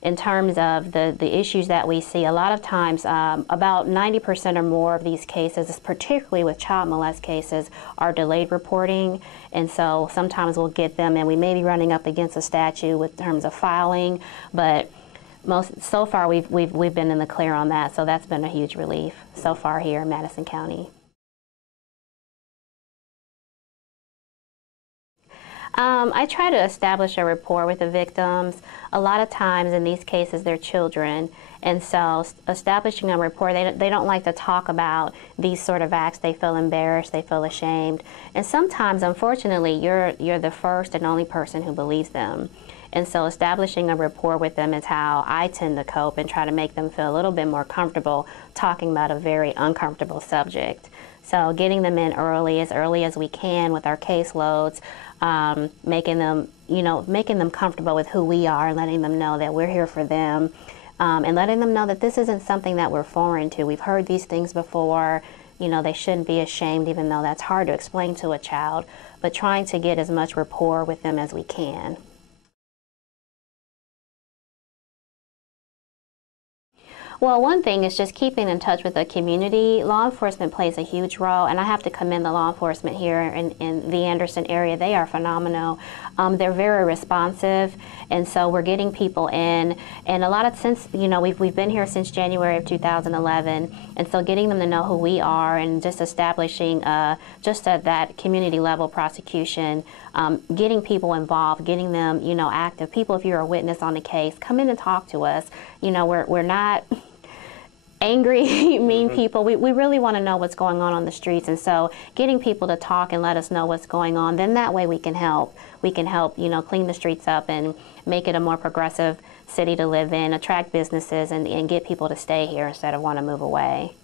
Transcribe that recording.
in terms of the issues that we see, a lot of times about 90% or more of these cases, particularly with child molest cases, are delayed reporting. And so sometimes we'll get them and we may be running up against a statute with terms of filing, but so far we've been in the clear on that. So that's been a huge relief so far here in Madison County. I try to establish a rapport with the victims. A lot of times in these cases they're children, and so establishing a rapport, they don't like to talk about these sort of acts. They feel embarrassed, they feel ashamed, and sometimes, unfortunately, you're the first and only person who believes them. And so establishing a rapport with them is how I tend to cope and try to make them feel a little bit more comfortable talking about a very uncomfortable subject. So getting them in early as we can with our caseloads, making them comfortable with who we are and letting them know that we're here for them, and letting them know that this isn't something that we're foreign to. We've heard these things before. They shouldn't be ashamed, even though that's hard to explain to a child, but trying to get as much rapport with them as we can. Well, one thing is just keeping in touch with the community. Law enforcement plays a huge role, and I have to commend the law enforcement here in the Anderson area. They are phenomenal. They're very responsive, and so we're getting people in. And a lot of we've been here since January of 2011, and so getting them to know who we are and just establishing just at that community level prosecution, getting people involved, getting them active. People, if you're a witness on the case, come in and talk to us. We're not angry, mean people. We really want to know what's going on the streets, and so getting people to talk and let us know what's going on, then that way we can help. We can help, clean the streets up and make it a more progressive city to live in, attract businesses, and get people to stay here instead of want to move away.